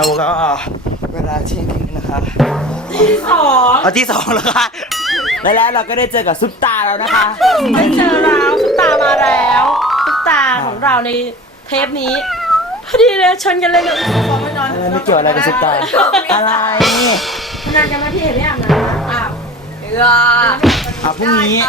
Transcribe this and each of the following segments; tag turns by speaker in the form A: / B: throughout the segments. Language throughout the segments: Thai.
A: ก็เวลาเที่ยงคืนนะคะ
B: ที่สอง
A: เอาที่ 2แล้วค่ะแล้วเราก็ได้เจอกับซุปตาแล้วนะคะ
B: ได้เจอเราซุปตามาแล้วซุปตาของเราในเทปนี้พอดีเลยชนกันเลยหนูฟ้องไม่นอน
A: อะไรไม่เกี่ยวอะไรกับซุปตาอะไร
B: นานกันมาพี่เห็นไม่อาบน้ำอาบ
A: พรุ่งนี้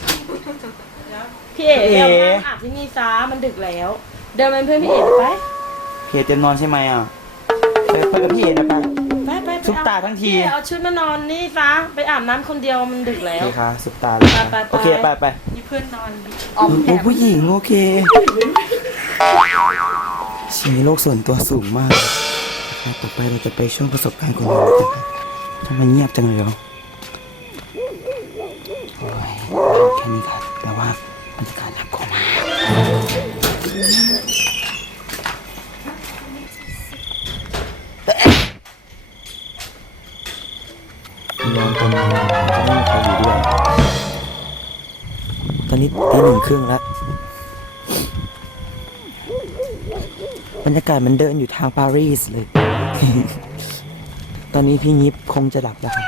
B: พี่เอ๋เดี๋ยวอาบที่นี่ซะมันดึกแล้วเดินเป็นเพื่อนพี่เอ๋ไป
A: พี่เอ๋เตรียมนอนใช่ไหมไปกับพี่เอ๋นะ
B: ไป
A: ซุปตาทั้งที
B: เอาชุดมานอนนี่ซะไปอาบน้ำคนเดียวมันดึกแล้ว
A: โอเคค่ะซุปตาโอเคไป
B: มีเพื่อนนอน
A: ผู้หญิงโอเคชีวิตโลกส่วนตัวสูงมากต่อไปเราจะไปช่วงประสบการณ์ของเราทำไมเงียบจังเลยโอ้ยแค่นี้ค่ะแต่ว่าบรรยากาศน่ากลัวมากนอนตรงนี้จะไม่มีใครอยู่ด้วยตอนนี้ตี 1:30แล้วบรรยากาศมันเดินอยู่ทางปารีสเลย ตอนนี้พี่ยิปคงจะหลับแล้วครับ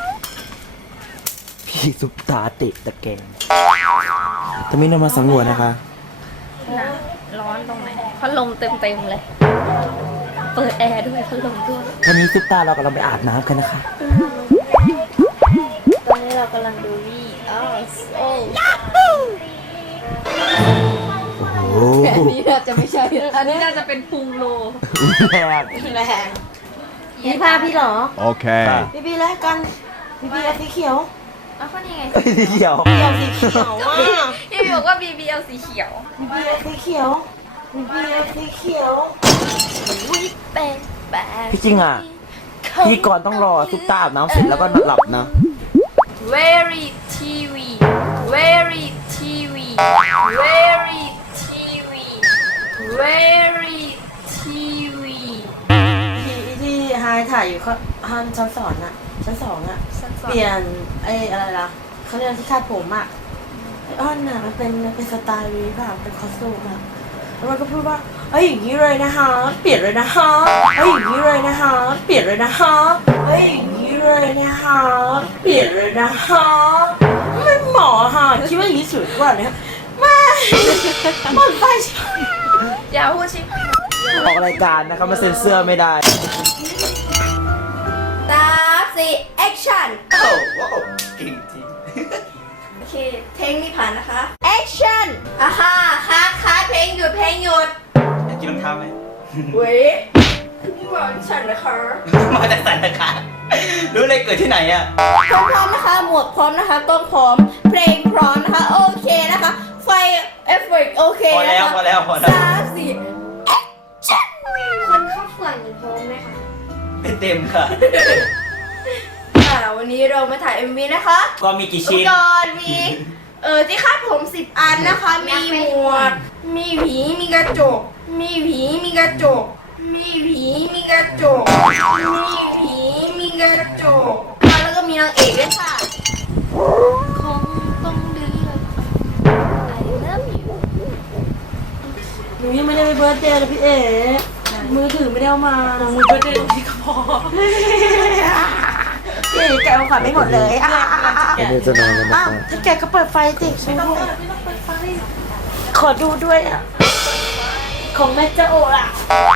A: พี่ซุปตาเตะตะแกรงตอนนี้เรามาสำรวจนะคะ
C: ร้อนตรงไหนพัดลมเต็มเลยเปิดแอร์ด้วยพัดลมด้วย
A: ตอนนี้ซุปตาเรากำลังไปอาบน้ำกันนะคะ
C: ตอนนี้เรากำลังดูวีโอ้อันนี้น่าจะไม่ใช่อันนี้น่าจะเป็นพุงโล
A: แรง
B: นี่พาพี่เหรอ
D: โอเค
B: พี่แลกกันพี่เอาสีเขียว
C: เอาคนยังไง
A: สีเขียว
B: เอาสีเขียว
C: พี่บอกว่าบีเอาสีเขียว
B: พี่เอาสีเขียวพี่เอาสีเขียว
C: วิเป็นแบบ
A: พี่จริงอ่ะพี่ก่อนต้องรอซุปตาอาบน้ำเสร็จแล้วก็หลับนะ
C: very TV very TV very TV very TV
B: ที่ไฮถ่ายอยู่เขาฮันชั้นสอนอะชั้น 2อะเปลี่ยนอะไรล่ะเขาเรียกที่คาดผมอะอ้อนน่ะมันเป็นสไตล์วีแบบเป็นคอสตูมอะแล้วมันก็พูดว่าอย่างนี้เลยนะคะเปลี่ยนเลยนะคะอย่างนี้เลยนะคะเปลี่ยนเลยนะคะอย่างนี้เลยนะคะเปลี่ยนเลยนะคะไม่หมอค่ะคิดว่าอย่างนี้สวยกว่าเนี่ยไม่หมดไปใช่
C: อย่าพูดชิ
A: ออกรายการนะครับมาเซ็นเซอร์ไม่ได้
C: 3 4 action
A: โอ้โหจริง
C: โอเคเพลงนี้ผ่านนะคะ action ค่ะเพลงหยุด
A: อยากกินรองเท้าไหม
C: เว้ยนี่ว่าฉันนะคะ
A: มาจากสันนะคะรู้เลยเกิดที่ไหนอ่ะ
C: พร้อมนะคะหมวกพร้อมนะคะกล้องพร้อมเพลงพร้อมนะคะโอเคนะคะไฟเอฟเฟกต์โอเคนะคะ
A: พอแล้ว
C: 3 4 action คนเข้าฝันพร้อมไหมคะ
A: เต็มค่ะ
C: วันนี้เรามาถ่าย MV นะคะ
A: ก็มีกี่ชิ้น
C: ก่อนมีที่คาดผม10 อันนะคะมีหมวกมีหวีมีกระจกมีหวีมีกระจกมีหวีมีกระจกมีหวีมีกระจกแล้วก็มีนางเอกด้วยค่ะคงต้องเลือก I love you
B: หนูยังไม่ได้ไปเบิร์ธเดย์เลยพี่เอ๋มือถือไม่ได้เอามามือเบิร์ธเดย์ตรงที่กระเพาะพี่เอ๋แกเอาขวัญไม่หมดเลย
A: เดี๋ยวจะนอนแล้วนะคะ
B: ถ้าแกก็เปิดไฟติไม่ต้องเปิดไฟขอดูด้วยอ่ะของแม่เจ้าโอล่ะ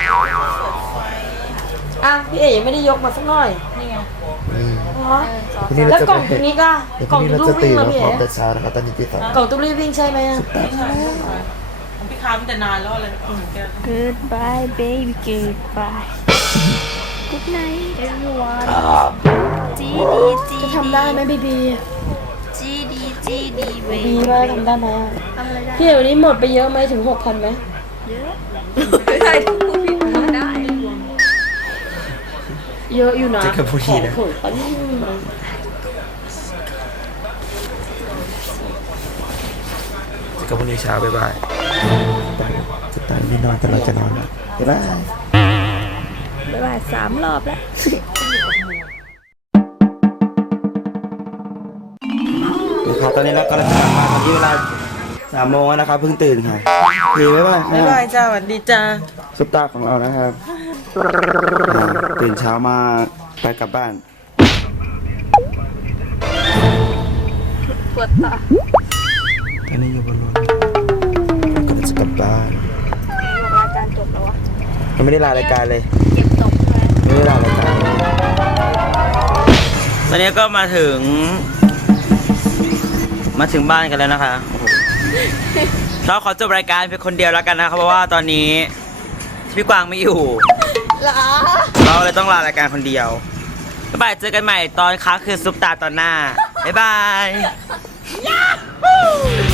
B: พี่เอ๋ยังไม่ได้ยกมาสักหน่อยนี่ไงแล้วกล่องตรงนี้ก็กล่องตู้วิ่งมาพี่เอ๋
A: แต่เช้านะครับตอนนี้ตี 2
B: กล่องตู้วิ่งใช่ไหม
E: ของพี่ค้ามันแต่นานแล้วอะไร
C: Goodbye baby goodbye Good night everyone
B: จะทำได้ไหมบีว่าทำได้ไหมพี่เอ๋วันนี้หมดไปเยอะไหมถึง 6,000 ไหม
C: เยอะได้ทุกคนพี่ทำได้
B: เยอะอยู่นะ
A: จะกับผู้หญิงนะจะกับพรุ่งนี้เช้าบ๊ายบายจะตายไม่นอนแต่เราจะนอนบ๊ายบาย
C: 3 รอบแล้ว
A: ตอนนี้เรากำลังจะกลับมาที่เวลา3 โมงนะครับเพิ่งตื่นค่ะดีไหมบ้าง
B: บ๊ายบายจ้าสวัสดีจ้า
A: ซุปตาของเรานะครับตื่นเช้ามาไปกลับบ้าน
C: ปวดตา
A: ตอนนี้อยู่บนรถก็จะกลับบ้าน
C: บอกรายการจบแล้ววะ
A: ยังไม่ได้ลารายการเลย
C: เก็บตกใช่ไหม
A: ไม่ได้ลารายการตอนนี้ก็มาถึงบ้านกันแล้วนะคะโอ้โหเราขอจบรายการเพียงคนเดียวแล้วกันนะครับเพราะว่าตอนนี้พี่กวางไม่อยู่
C: หรอ
A: เราเลยต้องลารายการคนเดียวบ๊ายบายเจอกันใหม่ตอนค้างคืนซุปตาตอนหน้าบ๊ายบาย